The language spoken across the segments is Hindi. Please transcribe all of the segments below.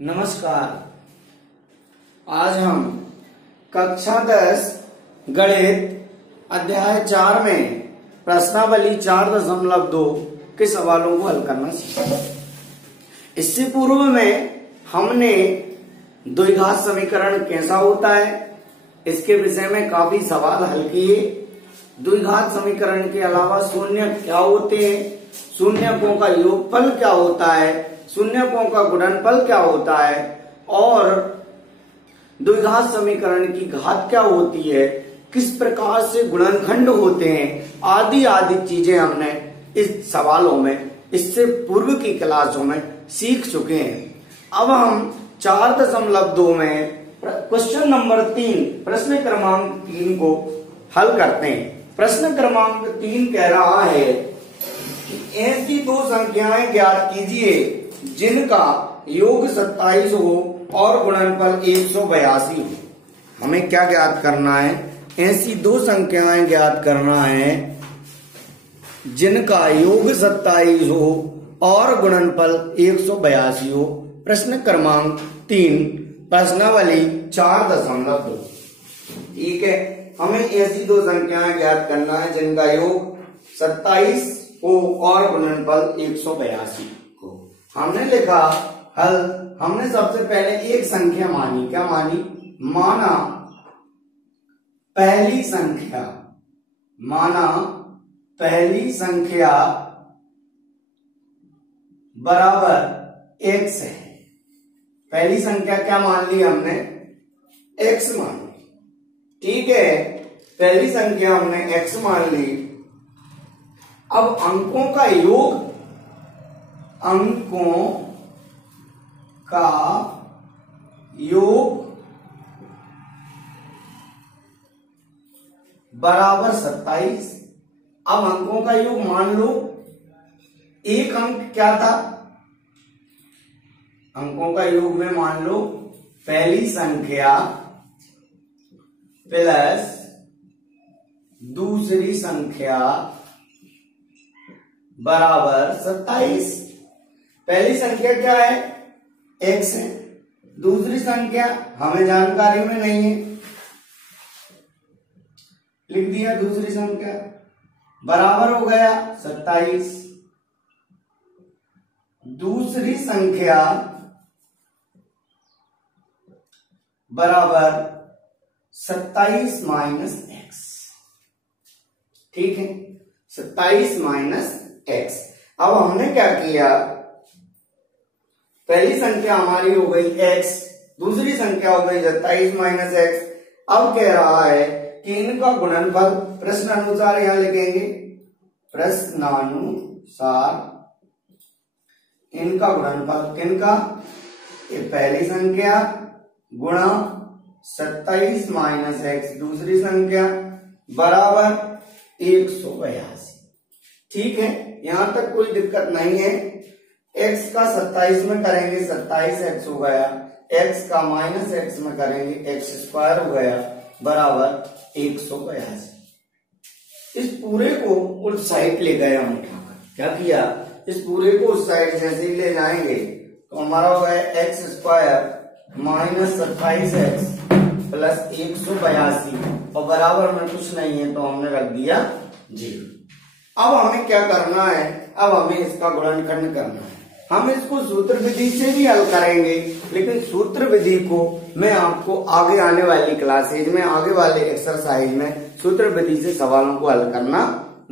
नमस्कार। आज हम कक्षा 10 गणित अध्याय 4 में प्रश्नावली 4.2 के सवालों को हल करना सीखा। इससे पूर्व में हमने द्विघात समीकरण कैसा होता है इसके विषय में काफी सवाल हल किए। द्विघात समीकरण के अलावा शून्य क्या होते हैं, शून्यकों का योगफल क्या होता है, शून्यकों का गुणनफल क्या होता है और द्विघात समीकरण की घात क्या होती है, किस प्रकार से गुणनखंड होते हैं, आदि आदि चीजें हमने इस सवालों में इससे पूर्व की क्लासों में सीख चुके हैं। अब हम 4.2 में क्वेश्चन नंबर 3 प्रश्न क्रमांक 3 को हल करते हैं। प्रश्न क्रमांक 3 कह रहा है कि ऐसी दो संख्याएं ज्ञात कीजिए जिनका योग 27 हो और गुणनफल 182 हो। हमें क्या ज्ञात करना है? ऐसी दो संख्याएं ज्ञात करना है जिनका योग 27 हो और गुणनफल 182 हो। प्रश्न क्रमांक 3 प्रश्नावली 4.2। ठीक है, हमें ऐसी दो संख्याएं ज्ञात करना है जिनका योग 27 हो और गुणनफल 182 हो। हमने लिखा हल। हमने सबसे पहले एक संख्या मानी। क्या मानी? माना पहली संख्या, माना पहली संख्या बराबर x है। पहली संख्या क्या मान ली हमने? x मान ली। ठीक है, पहली संख्या हमने x मान ली। अब अंकों का योग, अंकों का योग बराबर 27। अब अंकों का योग मान लो, एक अंक क्या था? अंकों का योग में मान लो पहली संख्या प्लस दूसरी संख्या बराबर 27। पहली संख्या क्या है? x है। दूसरी संख्या हमें जानकारी में नहीं है, लिख दिया दूसरी संख्या बराबर हो गया 27। दूसरी संख्या बराबर 27 माइनस x। ठीक है, 27 माइनस x। अब हमने क्या किया? पहली संख्या हमारी हो गई x, दूसरी संख्या हो गई 27 माइनस x। अब कह रहा है कि इनका गुणनफल प्रश्न अनुसार यहां लिखेंगे। प्रश्नानुसार इनका गुणनफल किनका? ये पहली संख्या गुणा 27 माइनस x दूसरी संख्या बराबर 182। ठीक है, यहां तक कोई दिक्कत नहीं है। x का 27 में करेंगे 27x हो गया, x का माइनस x में करेंगे x स्क्वायर हो गया बराबर 182। इस पूरे को उस साइड ले गए हम उठाकर। क्या किया? इस पूरे को उस साइड जैसे ही ले जाएंगे तो हमारा हो गया x square minus 27x plus 182 और बराबर में कुछ नहीं है तो हमने रख दिया 0। अब हमें क्या करना है? अब हमें इसका गुणनखंड करना है। हम इसको सूत्र विधि से भी हल करेंगे, लेकिन सूत्र विधि को मैं आपको आगे आने वाली क्लासेज में, आगे वाले एक्सरसाइज में सूत्र विधि से सवालों को हल करना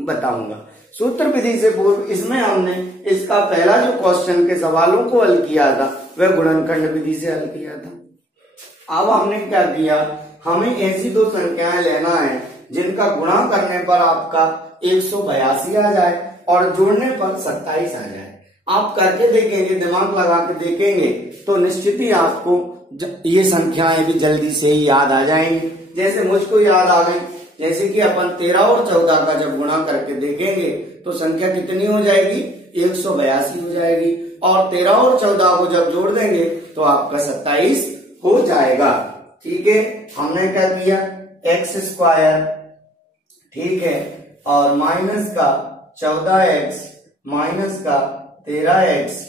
बताऊंगा। सूत्र विधि से पूर्व इसमें हमने इसका पहला जो क्वेश्चन के सवालों को हल किया था वह गुणनखंड विधि से हल किया था। अब हमने क्या किया? हमें ऐसी दो संख्याएं लेना है जिनका गुणा करने पर आपका 182 आ जाए और जोड़ने पर 27 आ जाए। आप करके देखेंगे, दिमाग लगा के देखेंगे तो निश्चित ही आपको ये संख्याएं भी जल्दी से ही याद आ जाएंगी। जैसे मुझको याद आ गई, जैसे कि अपन 13 और 14 का जब गुणा करके देखेंगे तो संख्या कितनी हो जाएगी? 182 हो जाएगी और 13 और 14 को जब जोड़ देंगे तो आपका 27 हो जाएगा। ठीक है, हमने क्या किया? x स्क्वायर, ठीक है, और माइनस का 14x माइनस का 13x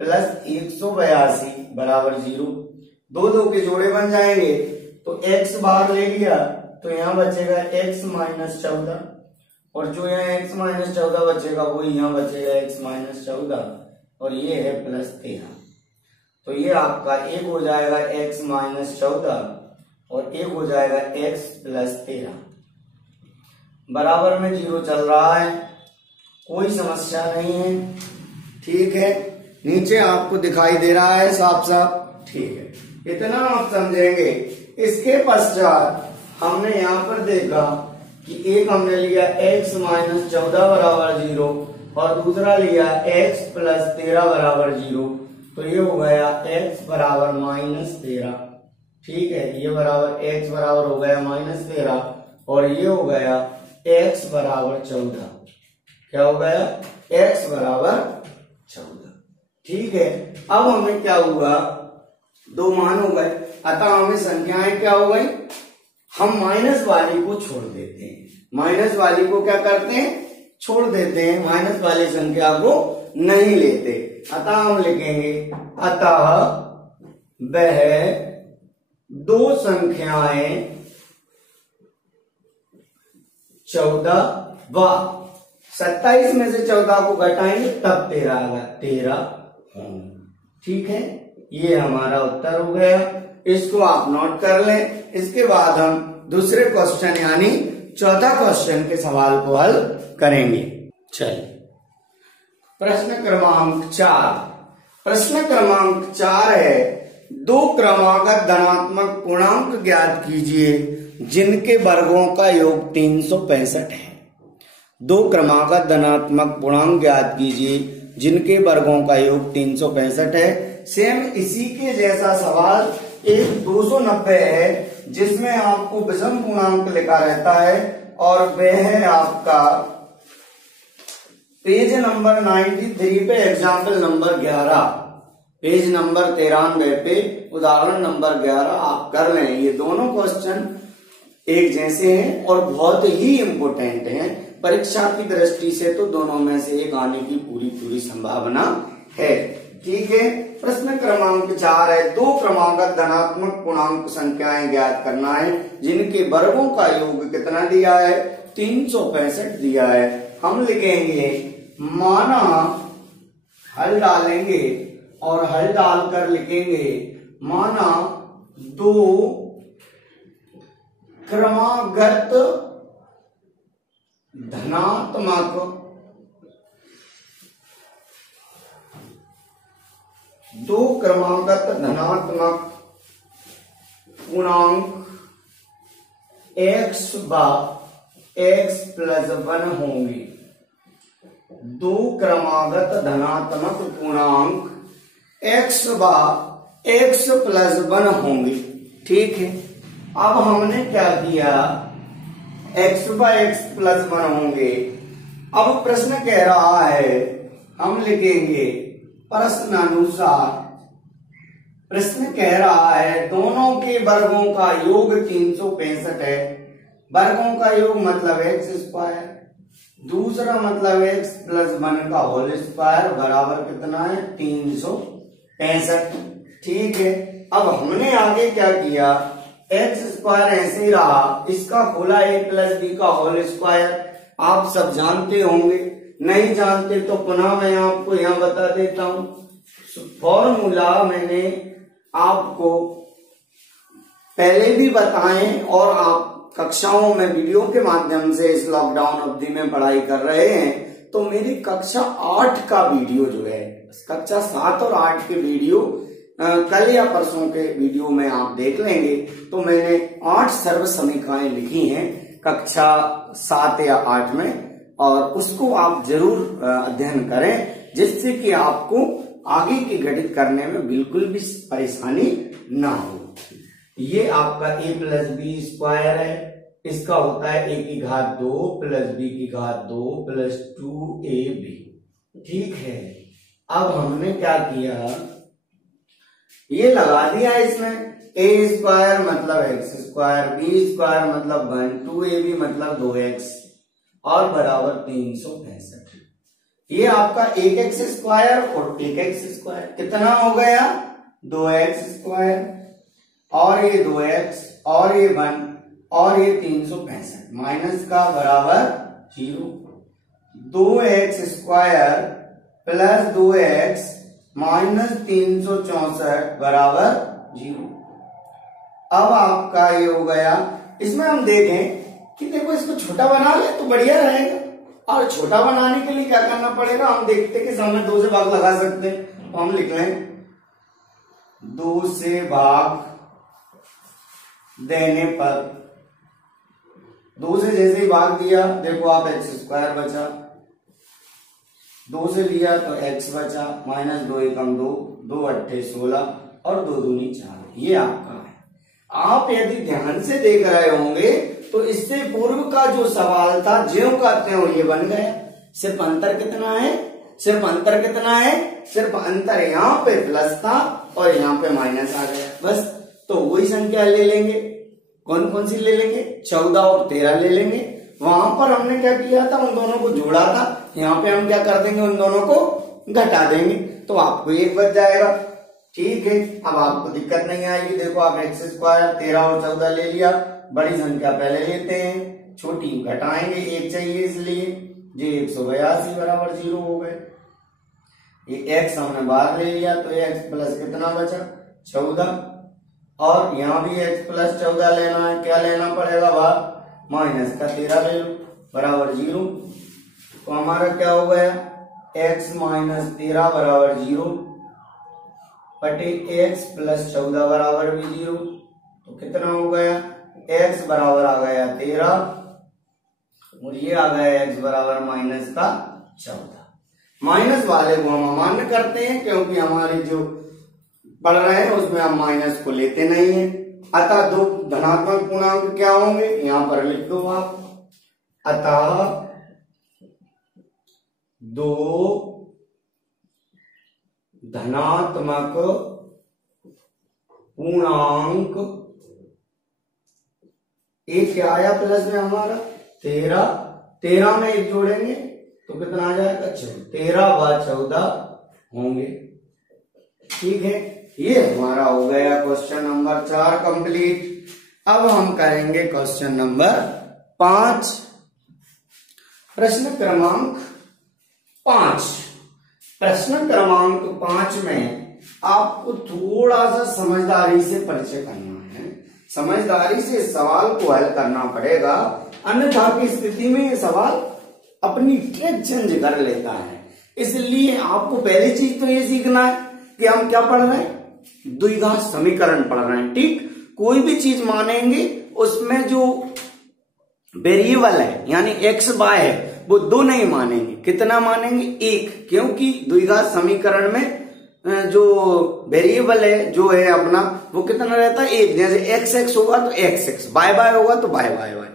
प्लस 182 बराबर 0। दो दो के जोड़े बन जाएंगे तो x बाहर ले लिया तो यहाँ बचेगा x माइनस 14 और जो यहाँ x माइनस 14 बचेगा वो यहाँ बचेगा x माइनस 14 और ये है प्लस 13। तो ये आपका एक हो जाएगा x माइनस 14 और एक हो जाएगा x प्लस 13। बराबर में 0 चल रहा है, कोई समस्या नहीं है। ठीक है, नीचे आपको दिखाई दे रहा है साफ साफ। ठीक है, इतना आप समझेंगे। इसके पश्चात हमने यहाँ पर देखा कि एक हमने लिया x माइनस 14 बराबर 0 और दूसरा लिया x प्लस 13 बराबर 0। तो ये हो गया x बराबर माइनस 13। ठीक है, ये बराबर x बराबर हो गया माइनस 13 और ये हो गया x बराबर 14। क्या हो गया? x बराबर 14। ठीक है, अब हमें क्या हुआ? दो मान हो गए, अतः हमें संख्याएं क्या हो गई? हम माइनस वाली को छोड़ देते हैं। माइनस वाली को क्या करते हैं? छोड़ देते हैं, माइनस वाली संख्या को नहीं लेते। अतः हम लिखेंगे अतः वह दो संख्याएं 14 व 27 में से 14 को घटाएंगे तब 13 आएगा, 13 होंगे। ठीक है, ये हमारा उत्तर हो गया। इसको आप नोट कर लें। इसके बाद हम दूसरे क्वेश्चन यानी चौथा क्वेश्चन के सवाल को हल करेंगे। चलिए, प्रश्न क्रमांक 4। प्रश्न क्रमांक 4 है, दो क्रमागत धनात्मक पूर्णांक ज्ञात कीजिए जिनके वर्गों का योग 365 है। दो क्रमागत धनात्मक पूर्णांक ज्ञात कीजिए जिनके वर्गों का योग 365 है। सेम इसी के जैसा सवाल एक 290 है जिसमें आपको विषम पूर्णांक लिखा रहता है और वह है आपका पेज नंबर 93 पे एग्जाम्पल नंबर 11, पेज नंबर 93 पे उदाहरण नंबर 11 आप कर लें। ये दोनों क्वेश्चन एक जैसे हैं और बहुत ही इम्पोर्टेंट हैं परीक्षा की दृष्टि से, तो दोनों में से एक आने की पूरी संभावना है। ठीक है, प्रश्न क्रमांक 4 है, दो क्रमागत धनात्मक पूर्णांक संख्याएं ज्ञात करना है जिनके वर्गों का योग कितना दिया है? 365 दिया है। हम लिखेंगे माना, हल डालेंगे और हल डालकर लिखेंगे माना दो क्रमागत धनात्मक दो क्रमागत धनात्मक पूर्णांक x व x प्लस 1 होंगे। दो क्रमागत धनात्मक पूर्णांक x व x प्लस 1 होंगे। ठीक है, अब हमने क्या किया? x व x प्लस 1 होंगे। अब प्रश्न कह रहा है, हम लिखेंगे प्रश्नानुसार। प्रश्न कह रहा है दोनों के वर्गों का योग 365 है। वर्गों का योग मतलब एक्स स्क्वायर, दूसरा मतलब x प्लस 1 का होल स्क्वायर बराबर कितना है? 365। ठीक है, अब हमने आगे क्या किया? एक्स स्क्वायर ऐसे ही रहा, इसका खोला a प्लस बी का होल स्क्वायर। आप सब जानते होंगे, नहीं जानते तो पुनः मैं आपको यहाँ बता देता हूं। फॉर्मूला मैंने आपको पहले भी बताएं और आप कक्षाओं में वीडियो के माध्यम से इस लॉकडाउन अवधि में पढ़ाई कर रहे हैं, तो मेरी कक्षा 8 का वीडियो जो है, कक्षा 7 और 8 के वीडियो कल या परसों के वीडियो में आप देख लेंगे। तो मैंने 8 सर्व समीकरणें लिखी हैं कक्षा 7 या 8 में, और उसको आप जरूर अध्ययन करें जिससे कि आपको आगे की गणित करने में बिल्कुल भी परेशानी ना हो। ये आपका a प्लस बी स्क्वायर है, इसका होता है a की घात 2 प्लस b की घात 2 प्लस 2ab। ठीक है, अब हमने क्या किया? ये लगा दिया इसमें, a स्क्वायर मतलब x स्क्वायर, b स्क्वायर मतलब 1, 2ab मतलब 2x और बराबर 365। ये आपका 1x² और 1x², कितना हो गया 2x², और ये 2x और ये 1 और ये 365 माइनस का बराबर 0। 2x² प्लस 2x माइनस 364 बराबर 0। अब आपका ये हो गया। इसमें हम देखें कि देखो इसको छोटा बना ले तो बढ़िया रहेगा, और छोटा बनाने के लिए क्या करना पड़ेगा, हम देखते हैं कि सामने 2 से भाग लगा सकते हैं, तो हम लिख लें 2 से भाग देने पर, 2 से जैसे ही भाग दिया देखो आप x² बचा, 2 से लिया तो x बचा, माइनस 2 एकम 2, 2 अट्ठे 16 और 2 दूनी 4। ये आपका है। आप यदि ध्यान से देख रहे होंगे तो इससे पूर्व का जो सवाल था ज्यों का त्यों ये बन गया। सिर्फ अंतर कितना है, सिर्फ अंतर कितना है, सिर्फ अंतर यहाँ पे प्लस था और यहाँ पे माइनस आ गया बस। तो वही संख्या ले लेंगे, कौन कौन सी ले लेंगे, 14 और 13 ले लेंगे। वहां पर हमने क्या किया था, उन दोनों को जोड़ा था, यहाँ पे हम क्या कर देंगे, उन दोनों को घटा देंगे, तो आपको 1 बच जाएगा। ठीक है, अब आपको दिक्कत नहीं आएगी। देखो आप x² 13 और 14 ले लिया, बड़ी संख्या पहले लेते हैं, छोटी घटाएंगे, 1 चाहिए इसलिए जो 182 बराबर 0 हो गए। ये x हमने बाहर ले लिया तो x प्लस कितना बचा 14, और यहाँ भी x प्लस 14 लेना है, क्या लेना पड़ेगा बाहर, माइनस का 13 ले लो बराबर 0। तो हमारा क्या हो गया, x माइनस 13 बराबर 0 बटे x प्लस 14 बराबर भी 0। तो कितना हो गया, x बराबर आ गया 13 और ये आ गया x बराबर माइनस का 14। माइनस वाले को हम अमान्य करते हैं क्योंकि हमारे जो पढ़ रहे हैं उसमें हम माइनस को लेते नहीं है। अतः 2 धनात्मक पूर्णांक क्या होंगे, यहां पर लिख दो आप, अतः 2 धनात्मक पूर्णांक, एक क्या आया प्लस में हमारा 13 में 1 जोड़ेंगे तो कितना आ जाएगा 13 व 14 होंगे। ठीक है, ये हमारा हो गया क्वेश्चन नंबर 4 कंप्लीट। अब हम करेंगे क्वेश्चन नंबर 5, प्रश्न क्रमांक 5। प्रश्न क्रमांक 5 में आपको थोड़ा सा समझदारी से परिचय करना है, समझदारी से इस सवाल को हल करना पड़ेगा, अन्यथा की स्थिति में ये सवाल अपनी ट्रैक चेंज कर लेता है। इसलिए आपको पहली चीज तो ये सीखना है कि हम क्या पढ़ रहे हैं, द्विघात समीकरण पढ़ रहे हैं। ठीक, कोई भी चीज मानेंगे उसमें जो वेरिएबल है यानी x y है वो 2 नहीं मानेंगे, कितना मानेंगे 1, क्योंकि द्विघात समीकरण में जो वेरिएबल है जो है अपना वो कितना रहता है 1। जैसे x होगा तो x, y होगा तो y।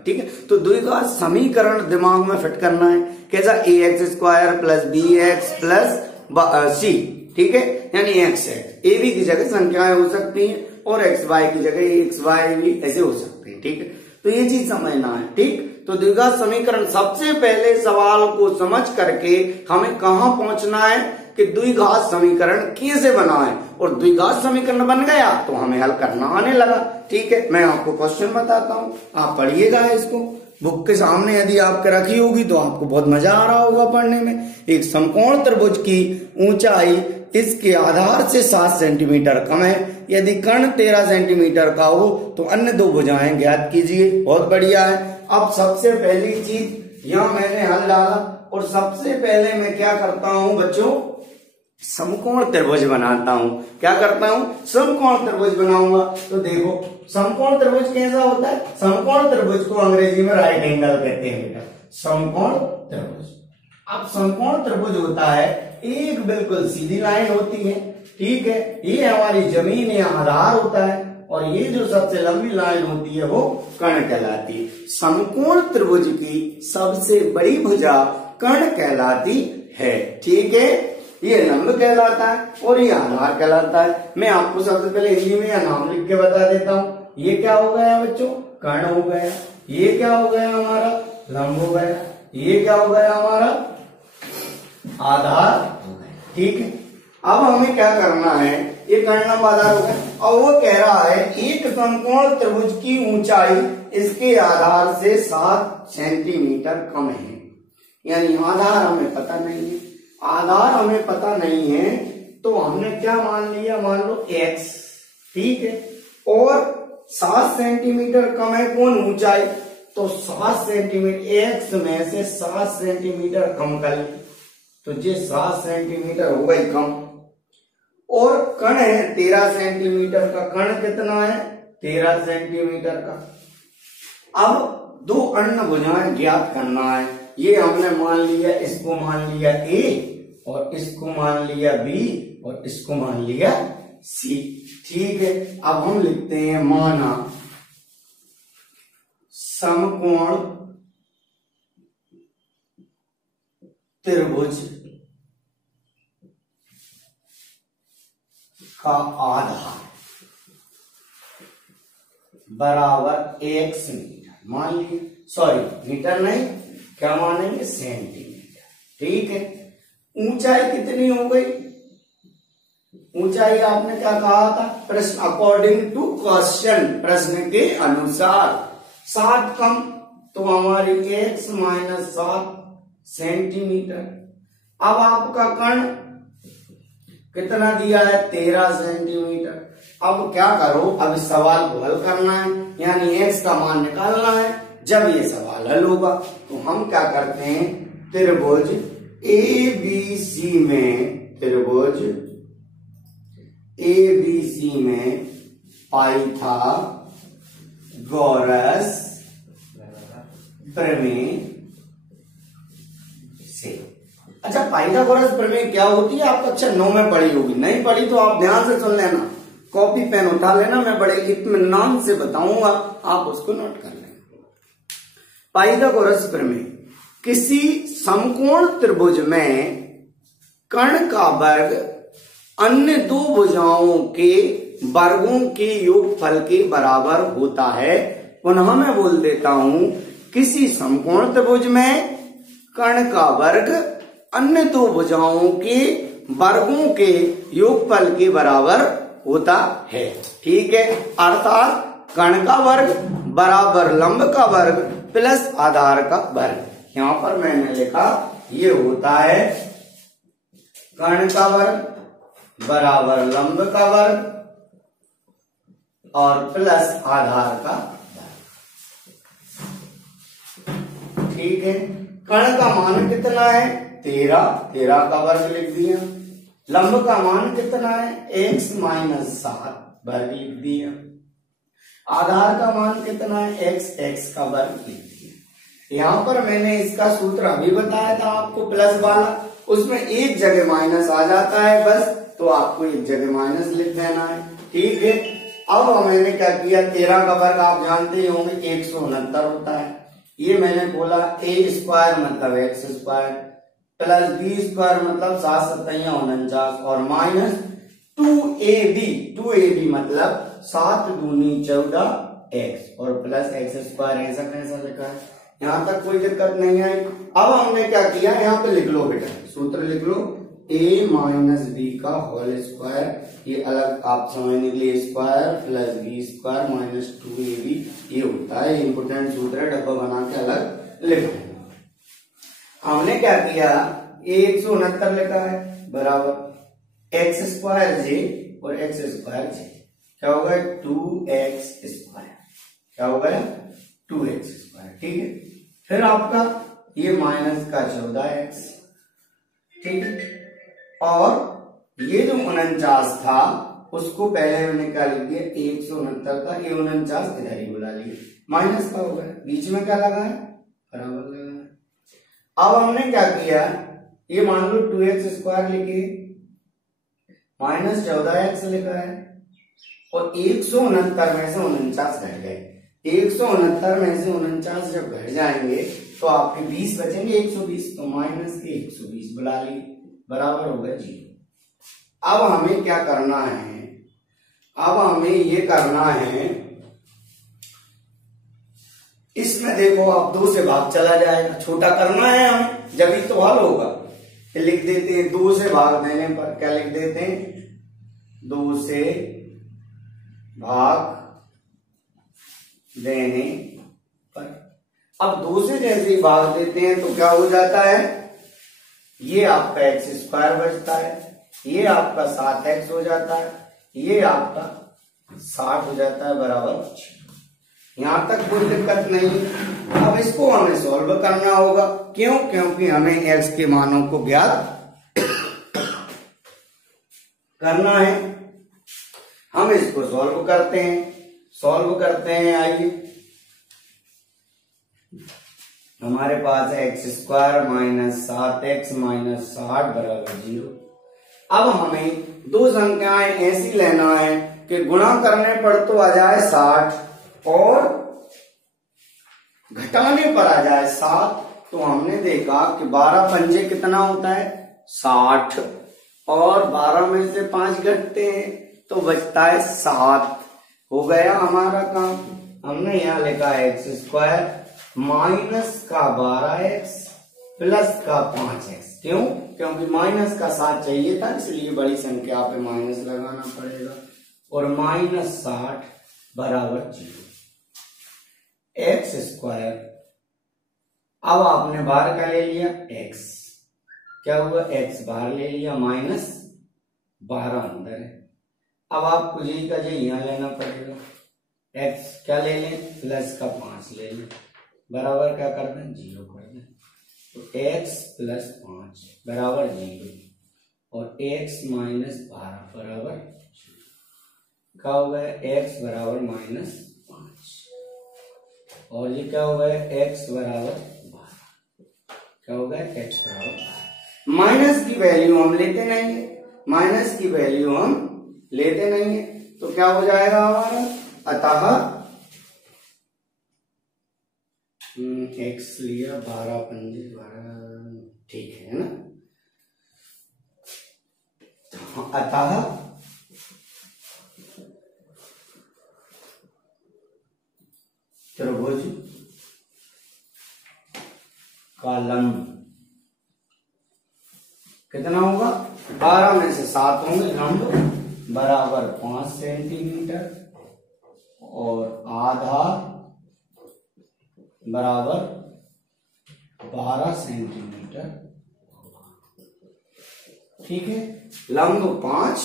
ठीक है, तो द्विघात समीकरण दिमाग में फिट करना है, कैसा ax² plus bx plus c। ठीक है, यानी x a b की जगह संख्याएं हो सकती हैं और x y की जगह x y भी ऐसे हो सकते हैं। ठीक है, तो ये चीज समझना है। ठीक, तो द्विघात समीकरण सबसे पहले सवाल को समझ करके हमें कहां पहुंचना है कि द्विघात समीकरण कैसे बनाएं, और द्विघात समीकरण बन गया तो हमें हल करना आने लगा। ठीक है, मैं आपको क्वेश्चन बताता हूं, आप पढ़िएगा इसको, बुक के सामने यदि आपके रखी होगी तो आपको बहुत मजा आ रहा होगा पढ़ने में। एक समकोण त्रिभुज की ऊंचाई इसके आधार से 7 सेंटीमीटर कम है, यदि कर्ण 13 सेंटीमीटर का हो तो अन्य 2 भुजाएं ज्ञात कीजिए। बहुत बढ़िया है। अब सबसे पहली चीज यहां मैंने हल डाला, और सबसे पहले मैं क्या करता हूं बच्चों, समकोण त्रिभुज बनाता हूं। क्या करता हूं, समकोण त्रिभुज बनाऊंगा। तो देखो समकोण त्रिभुज कैसा होता है, समकोण त्रिभुज को अंग्रेजी में राइट एंगल कहते हैं बेटा, समकोण त्रिभुज। अब समकोण त्रिभुज होता है एक बिल्कुल सीधी लाइन होती है। ठीक है, ये हमारी जमीन या आधार होता है, और ये जो सबसे लंबी लाइन होती है वो कर्ण कहलाती है। समकोण त्रिभुज की सबसे बड़ी भुजा कर्ण कहलाती है। ठीक है, ये लंब कहलाता है और ये आधार कहलाता है। मैं आपको सबसे पहले हिंदी में या नाम लिख के बता देता हूं। ये क्या हो गया बच्चों, कर्ण हो गया। ये क्या हो गया हमारा, लंब हो गया। ये क्या हो गया हमारा, आधार हो गए। ठीक है, अब हमें क्या करना है, ये कर्ण लंब आधार हो गए। और वो कह रहा है एक समकोण त्रिभुज की ऊंचाई इसके आधार से 7 सेंटीमीटर कम है। यानी आधार हमें पता नहीं है, आधार हमें पता नहीं है तो हमने क्या मान लिया, मान लो x। ठीक है, और 7 सेंटीमीटर कम है कौन, ऊंचाई, तो 7 सेंटीमीटर x में से 7 सेंटीमीटर कम कर ली तो ये 7 सेंटीमीटर हो गई कम। और कण है 13 सेंटीमीटर का, कण कितना है 13 सेंटीमीटर का। अब दो अन्य भुजाएं ज्ञात करना है, ये हमने मान लिया, इसको मान लिया A और इसको मान लिया B और इसको मान लिया C। ठीक है, अब हम लिखते हैं माना समकोण त्रिभुज का आधार बराबर x मीटर, मान लीजिए, सॉरी मीटर नहीं, क्या मानेंगे, सेंटीमीटर। ठीक है, ऊंचाई कितनी हो गई, ऊंचाई आपने क्या कहा था, प्रश्न अकॉर्डिंग टू क्वेश्चन, प्रश्न के अनुसार 7 कम, तो हमारी x माइनस 7 सेंटीमीटर। अब आपका कण कितना दिया है, 13 सेंटीमीटर। अब क्या करो, अब इस सवाल को हल करना है, यानी x का मान निकालना है। जब ये सवाल हल होगा तो हम क्या करते हैं, त्रिभुज ABC में, त्रिभुज ABC में पाइथागोरस प्रमेय से। अच्छा, पाइथागोरस प्रमेय क्या होती है, आप कक्षा 9 में पढ़ी होगी, नहीं पढ़ी तो आप ध्यान से सुन लेना, कॉपी पेन उठा लेना, मैं बड़े इत्मीनान से बताऊंगा, आप उसको नोट कर लेना। पाइथागोरस प्रमेय, किसी समकोण त्रिभुज में कर्ण का वर्ग अन्य दो भुजाओं के वर्गों के योगफल के बराबर होता है। पुनः मैं बोल देता हूं, किसी समकोण त्रिभुज में कर्ण का वर्ग अन्य दो भुजाओं के वर्गों के योगफल के बराबर होता है। ठीक है, अर्थात कर्ण का वर्ग बराबर लंब का वर्ग प्लस आधार का वर्ग। यहां पर मैंने लिखा ये होता है कर्ण का वर्ग बराबर लंब का वर्ग और प्लस आधार का वर्ग। ठीक है, कर्ण का मान कितना है, 13 का वर्ग लिख दिया। लंब का मान कितना है, x माइनस 7 वर्ग लिख दिया। आधार का मान कितना है, x का वर्ग लिख दिया। यहां पर मैंने इसका सूत्र अभी बताया था आपको, प्लस वाला, उसमें एक जगह माइनस आ जाता है बस, तो आपको एक जगह माइनस लिख देना है। ठीक है, अब मैंने क्या किया, 13 का वर्ग आप जानते ही होंगे 169 होता है। ये मैंने बोला a² मतलब x² प्लस b² मतलब 7 7 49 और माइनस 2ab मतलब 7 दूनी 14x और प्लस x² ऐसा कैसा लिखा है, यहां तक कोई दिक्कत नहीं है। अब हमने क्या किया, यहाँ पे लिख लो बेटा, सूत्र लिख लो, a माइनस b का होल स्क्वायर, ये अलग आप समझने के लिए square plus b² minus 2ab, ये होता है इंपोर्टेंट सूत्र है, डब्बा बना के अलग लिखा है। हमने क्या किया, 169 लिखा है बराबर x² और x², क्या होगा 2x², क्या होगा 2x²। ठीक है, फिर आपका ये माइनस का 14x। ठीक है, और ये जो 49 था उसको पहले मैंने क्या लिख दिया, 169 का ये 49 इधर ही बुला लिए, माइनस का हो गया, बीच में क्या लगा है, बराबर लगा है। अब हमने क्या किया, ये मान लो 2x² लिखिए, माइनस 14x लिखा है और 169 में से 49 घट गए। 169 में से 49 जब घट जाएंगे तो आपके 20 बचेंगे, 120, तो माइनस के 120 बुला लिए, बराबर हो गया 0। अब हमें क्या करना है, अब हमें ये करना है, इसमें देखो आप 2 से भाग चला जाएगा, छोटा करना है हमें, जब ही तो हल होगा। लिख देते हैं 2 से भाग देने पर, क्या लिख देते हैं 2 से भाग देने पर। अब 2 से जैसे ही भाग देते हैं तो क्या हो जाता है, ये आपका x² बचता है, ये आपका 7x हो जाता है, ये आपका 60 हो जाता है बराबर। यहां तक कोई दिक्कत नहीं। अब इसको हमें सॉल्व करना होगा, क्यों? क्योंकि हमें x के मानों को ज्ञात करना है। हम इसको सॉल्व करते हैं। आइए, हमारे पास है x² माइनस 7x माइनस 60 बराबर 0। अब हमें दो संख्याएं ऐसी लेना है कि गुणा करने पर तो आ जाए 60 और घटाने पर आ जाए 7। तो हमने देखा कि 12 पंजे कितना होता है 60, और 12 में से 5 घटते हैं तो बचता है 7। हो गया हमारा काम। हमने यहाँ लिखा है x² माइनस का 12x प्लस का 5x। क्यों? क्योंकि माइनस का 7 चाहिए था, इसलिए बड़ी संख्या पे माइनस लगाना पड़ेगा। और माइनस 60 बराबर 0। x², अब आपने बाहर का ले लिया x, क्या हुआ x बाहर ले लिया, माइनस 12 अंदर है। अब आपको जी का जी यहां लेना पड़ेगा, x क्या ले लें, प्लस का 5 ले लें, बराबर क्या कर दें 0 कर दें। तो x प्लस 5 बराबर 0 और x माइनस 12 बराबर 0। क्या हो गया, x बराबर माइनस 5 और ये क्या हो गया, x बराबर 12। क्या हो गया, x बराबर 12। माइनस की वैल्यू हम लेते नहीं है, तो क्या हो जाएगा हमारा, अतः x लिया 12 पंजे 12, ठीक है ना। अतः त्रिभुज का लंब कितना होगा, 12 में से 7 होंगे, लंब बराबर 5 सेंटीमीटर और आधार बराबर 12 सेंटीमीटर। ठीक है, लंब 5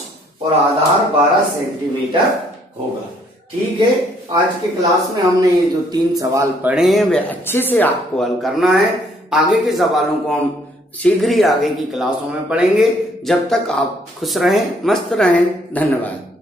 और आधार 12 सेंटीमीटर होगा। ठीक है, आज के क्लास में हमने ये जो 3 सवाल पढ़े हैं वे अच्छे से आपको हल करना है। आगे के सवालों को हम शीघ्र ही आगे की क्लासों में पढ़ेंगे। जब तक आप खुश रहें, मस्त रहें। धन्यवाद।